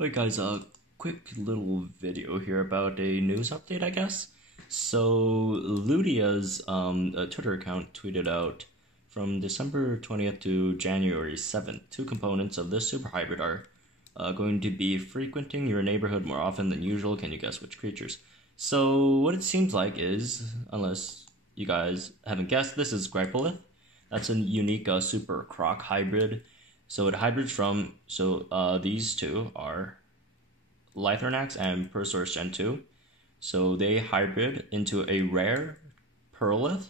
Alright guys, quick little video here about a news update, I guess. So, Ludia's Twitter account tweeted out from December 20th to January 7th, two components of this super hybrid are going to be frequenting your neighborhood more often than usual. Can you guess which creatures? So, what it seems like is, unless you guys haven't guessed, this is Grypolyth. That's a unique super Croc hybrid. So it hybrids from, these two are Lythornax and Purrolyth Gen 2. So they hybrid into a rare Purrolyth,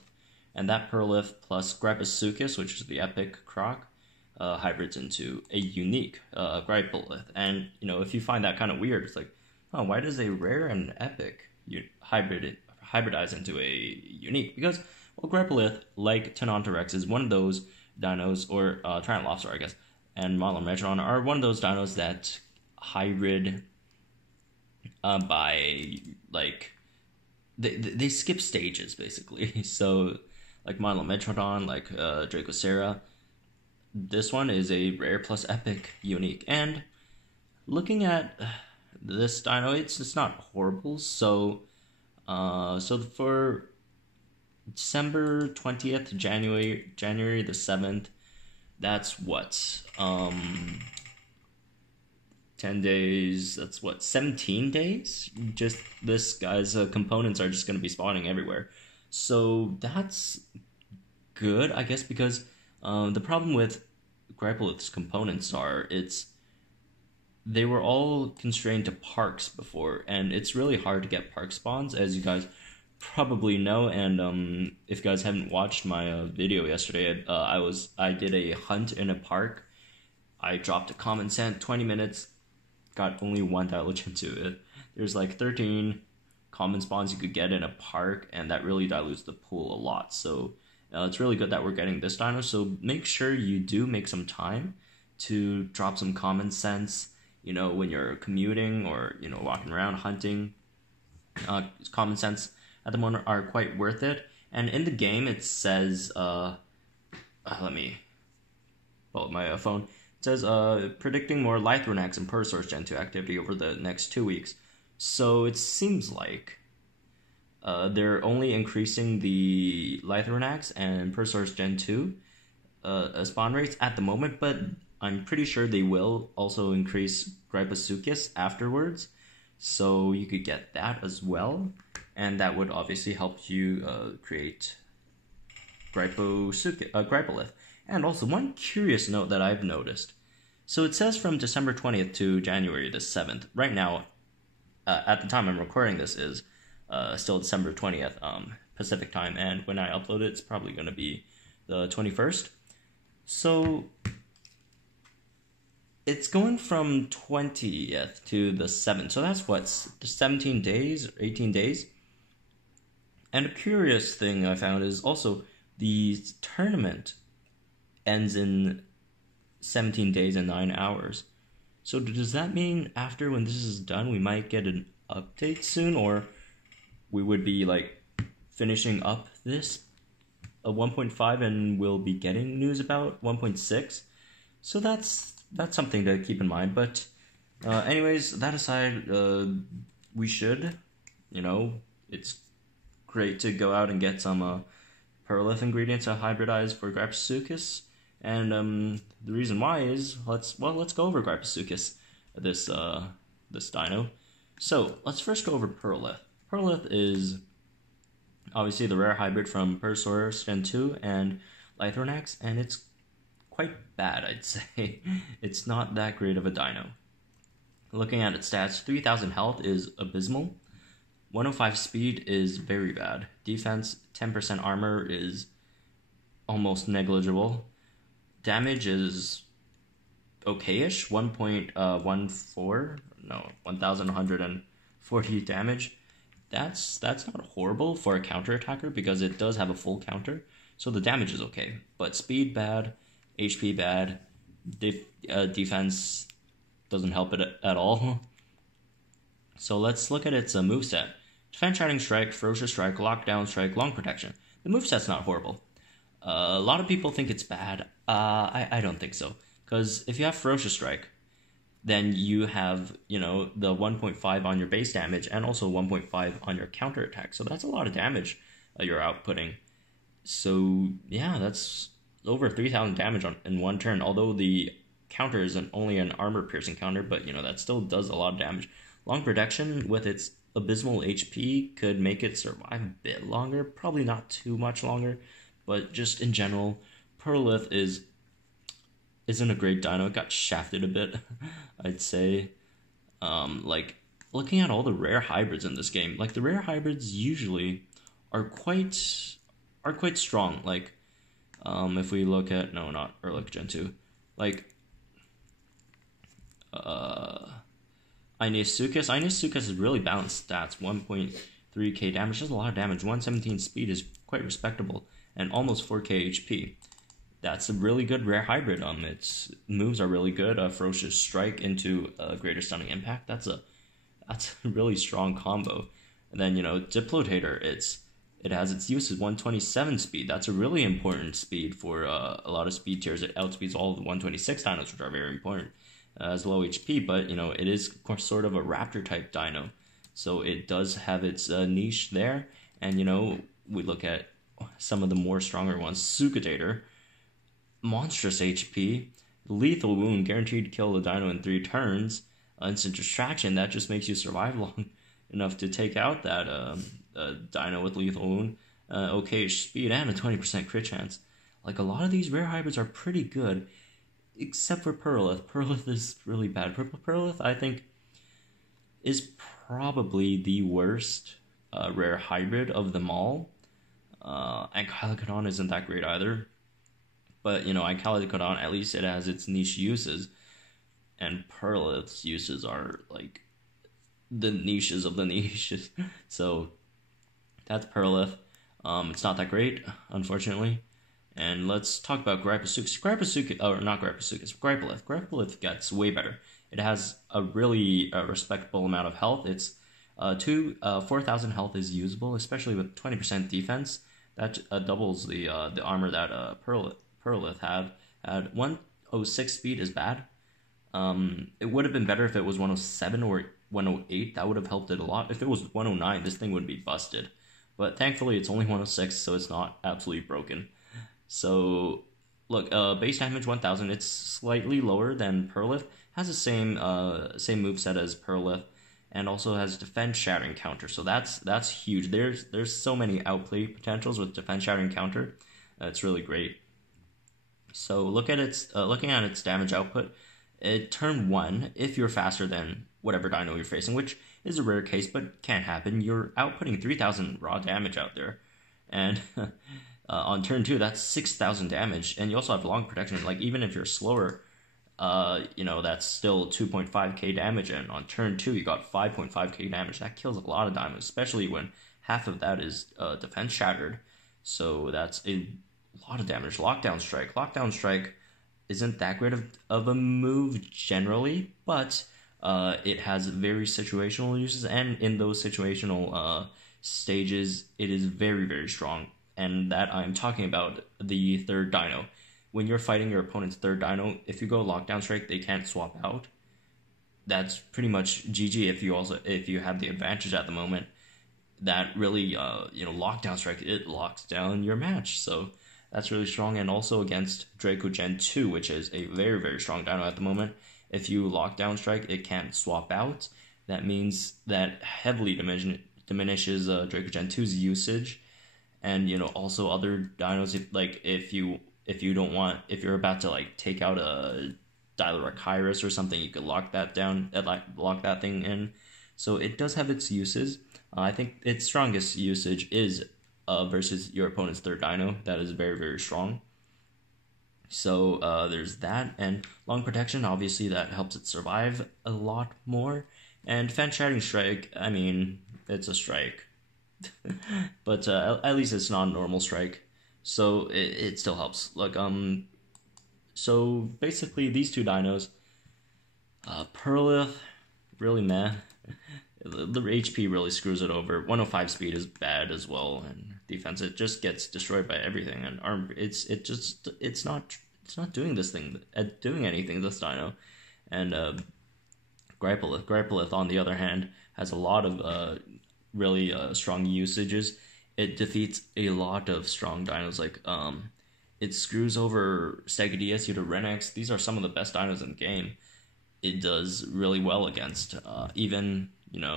and that Purrolyth plus Grypolyth, which is the epic Croc, hybrids into a unique Grypolyth. And, you know, if you find that kind of weird, it's like, oh, why does a rare and epic hybridize into a unique? Because, well, Grypolyth, like Tenontorex, is one of those dinos, or Tyrannosaurus, I guess, and Megalodon are one of those dinos that hybrid by, like, they skip stages, basically. So, like Megalodon, like Dracocera, this one is a rare plus epic unique. And looking at this dino, it's not horrible. So for December 20th, January the 7th, that's what, 10 days, that's what, 17 days? Just this guy's components are just going to be spawning everywhere. So that's good, I guess, because the problem with Grypolyth's components are, they were all constrained to parks before, and it's really hard to get park spawns, as you guys probably know. And if you guys haven't watched my video yesterday, I did a hunt in a park. I dropped a common scent, 20 minutes, got only one diligent to it. There's like 13 common spawns you could get in a park, and that really dilutes the pool a lot. So it's really good that we're getting this dino. So make sure you do make some time to drop some common sense, you know, when you're commuting or, you know, walking around hunting. Common sense at the moment are quite worth it. And in the game it says, let me pull up my phone. It says, predicting more Lythornax and Purrolyth Gen 2 activity over the next 2 weeks. So it seems like they're only increasing the Lythornax and Purrolyth Gen 2 spawn rates at the moment, but I'm pretty sure they will also increase Grypolyth afterwards. So you could get that as well, and that would obviously help you create Grypolyth. And also, one curious note that I've noticed. So it says from December 20th to January the 7th. Right now, at the time I'm recording this, is still December 20th Pacific time, and when I upload it, it's probably going to be the 21st. So it's going from 20th to the 7th, so that's what, 17 days, 18 days? And a curious thing I found is also the tournament ends in 17 days and 9 hours. So does that mean after, when this is done, we might get an update soon, or we would be like finishing up this 1.5 and we'll be getting news about 1.6? So that's something to keep in mind. But anyways, that aside, we should, you know, it's great to go out and get some Purrolyth ingredients to hybridize for Grypolyth. And the reason why is, let's go over Grypolyth, this dino. So let's first go over Purrolyth. Purrolyth is obviously the rare hybrid from Purrolyth Gen 2 and Lythornax, and it's quite bad, I'd say. It's not that great of a dino. Looking at its stats, 3000 health is abysmal. 105 speed is very bad. Defense, 10% armor is almost negligible. Damage is okay-ish, 1140 damage. That's not horrible for a counter attacker, because it does have a full counter, so the damage is okay. But speed bad, HP bad, defense doesn't help it at all. So let's look at its moveset. Defense, Shining Strike, Ferocious Strike, Lockdown Strike, Long Protection. The moveset's not horrible. A lot of people think it's bad. I don't think so. Because if you have Ferocious Strike, then you have, the 1.5 on your base damage and also 1.5 on your counter attack. So that's a lot of damage you're outputting. So yeah, that's over 3,000 damage in one turn. Although the counter is only an armor piercing counter, but that still does a lot of damage. Long protection with its abysmal HP could make it survive a bit longer. Probably not too much longer, but just in general, Purrolyth isn't a great dino. It got shafted a bit, I'd say. Like, looking at all the rare hybrids in this game, like, the rare hybrids usually are quite strong. Like, if we look at, no, not Erlich Gen 2, like, Inisuchus is really balanced stats, 1.3k damage, just a lot of damage, 117 speed is quite respectable, and almost 4k HP. That's a really good rare hybrid. Its moves are really good. Ferocious Strike into Greater Stunning Impact. That's a really strong combo. And then Diplotator. It has its uses 127 speed. That's a really important speed for a lot of speed tiers. It outspeeds all of the 126 dinos, which are very important. As low HP, but it is sort of a raptor type dino, so it does have its niche there. And we look at some of the more stronger ones. Sucutator, monstrous HP, lethal wound, guaranteed to kill the dino in 3 turns, instant distraction, that just makes you survive long enough to take out that dino with lethal wound, okay speed, and a 20% crit chance. Like, a lot of these rare hybrids are pretty good, except for Purrolyth. Purrolyth is really bad. Purrolyth, I think, is probably the worst rare hybrid of them all. Ankylocodon isn't that great either. But, Ankylocodon, at least it has its niche uses. And Purrolyth's uses are, like, the niches of the niches. So, that's Purrolyth. It's not that great, unfortunately. And let's talk about Grypolyth. Grypolyth gets way better. It has a really respectable amount of health. It's 4,000 health is usable, especially with 20% defense. That doubles the armor that Purrolyth had. 106 speed is bad. It would have been better if it was 107 or 108. That would have helped it a lot. If it was 109, this thing would be busted. But thankfully, it's only 106, so it's not absolutely broken. So, look, base damage 1,000, it's slightly lower than Purrolyth, has the same moveset as Purrolyth, and also has defense shattering counter, so that's huge. There's so many outplay potentials with defense shattering counter. It's really great. So looking at its damage output, turn 1, if you're faster than whatever dino you're facing, which is a rare case, but can happen, you're outputting 3,000 raw damage out there, and on turn 2, that's 6,000 damage, and you also have long protection. Like, even if you're slower, that's still 2.5k damage, and on turn 2, you got 5.5k damage. That kills a lot of dinos, especially when half of that is defense shattered. So that's a lot of damage. Lockdown Strike isn't that great of a move generally, but it has very situational uses, and in those situational stages, it is very, very strong. And that I'm talking about the third dino. When you're fighting your opponent's third dino, if you go Lockdown Strike, they can't swap out. That's pretty much GG if you have the advantage at the moment. That really, Lockdown Strike, it locks down your match. So that's really strong. And also against Draco Gen 2, which is a very, very strong dino at the moment. If you Lockdown Strike, it can't swap out. That means that heavily diminishes Draco Gen 2's usage. And also other dinos, if you're about to take out a Dilorachirus or something, you could lock that down, lock that thing in. So it does have its uses. I think its strongest usage is versus your opponent's third dino. That is very, very strong. So there's that, and long protection, obviously that helps it survive a lot more. And Defense Shattering Strike, I mean, it's a strike. But at least it's not a normal strike, so it still helps. Look, so basically these two dinos, Purrolyth, really meh. The HP really screws it over. 105 speed is bad as well, and defense, it just gets destroyed by everything. And arm, it's not doing anything, this dino. And Grypolyth. Grypolyth, on the other hand, has a lot of really strong usages. It defeats a lot of strong dinos, like it screws over Stegosaurus, Utarenex. These are some of the best dinos in the game. It does really well against even,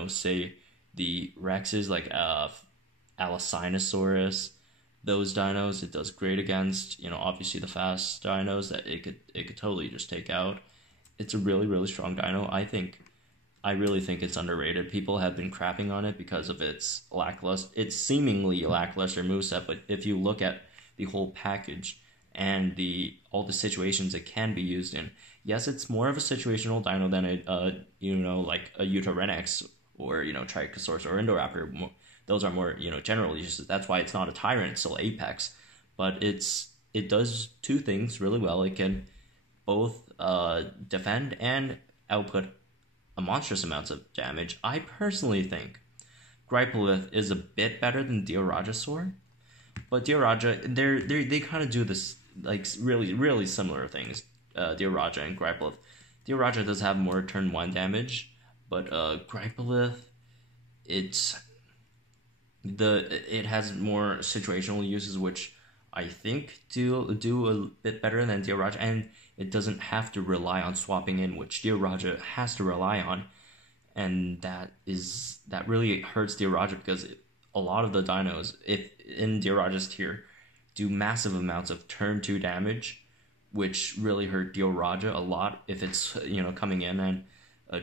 say the Rexes like Allosaurus. Those dinos it does great against. Obviously the fast dinos that it could totally just take out. It's a really, really strong dino. I really think it's underrated. People have been crapping on it because of its seemingly lackluster moveset, but if you look at the whole package and all the situations it can be used in, yes, it's more of a situational dino than like a Utarenex or Trichosaurus or Indoraptor. Those are more general uses. That's why it's not a tyrant; it's still Apex, but it does two things really well. It can both defend and output a monstrous amounts of damage. I personally think Grypolyth is a bit better than Diorajasaur, but Dioraja, they kind of do this like really, really similar things. Dioraja and Grypolyth. Dioraja does have more turn 1 damage, but Grypolyth, it has more situational uses, which I think do a bit better than Dioraja, and it doesn't have to rely on swapping in, which Dioraja has to rely on, and that really hurts Dioraja because a lot of the dinos, if in Dioraja's tier, do massive amounts of turn 2 damage, which really hurt Dioraja a lot if it's coming in and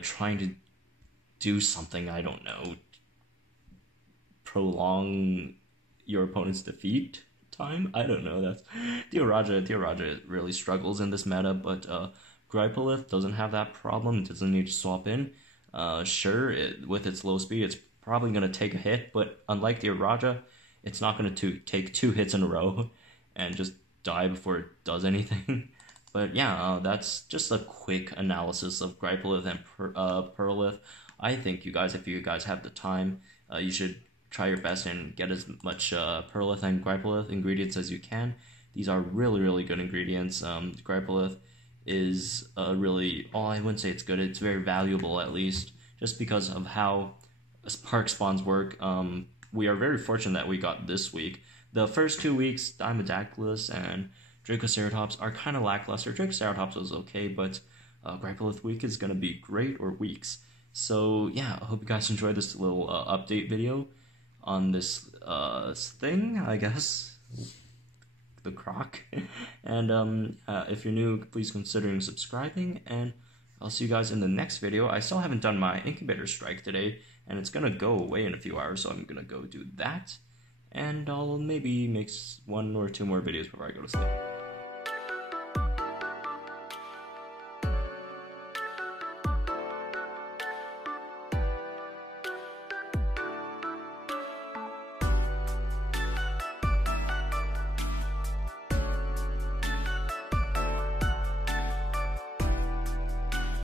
trying to do something, I don't know, prolong your opponent's defeat time. I don't know. That's Dioraja really struggles in this meta, but Grypolyth doesn't have that problem. It doesn't need to swap in. Sure, with its low speed, it's probably going to take a hit, but unlike Dioraja, it's not going to take 2 hits in a row and just die before it does anything. But yeah, that's just a quick analysis of Grypolyth and Purrolyth. I think if you guys have the time, you should try your best and get as much Purrolyth and Grypolyth ingredients as you can. These are really, really good ingredients. Grypolyth is really, I wouldn't say it's good, it's very valuable at least, just because of how park spawns work. We are very fortunate that we got this week. The first 2 weeks, Dimodactylus and Dracoceratops are kind of lackluster. Dracoceratops was okay, but Grypolyth week is going to be great, or weeks. So yeah, I hope you guys enjoyed this little update video on this thing, I guess, the Croc. And if you're new, please consider subscribing, and I'll see you guys in the next video. I still haven't done my incubator strike today, and it's gonna go away in a few hours, so I'm gonna go do that, and I'll maybe make 1 or 2 more videos before I go to sleep.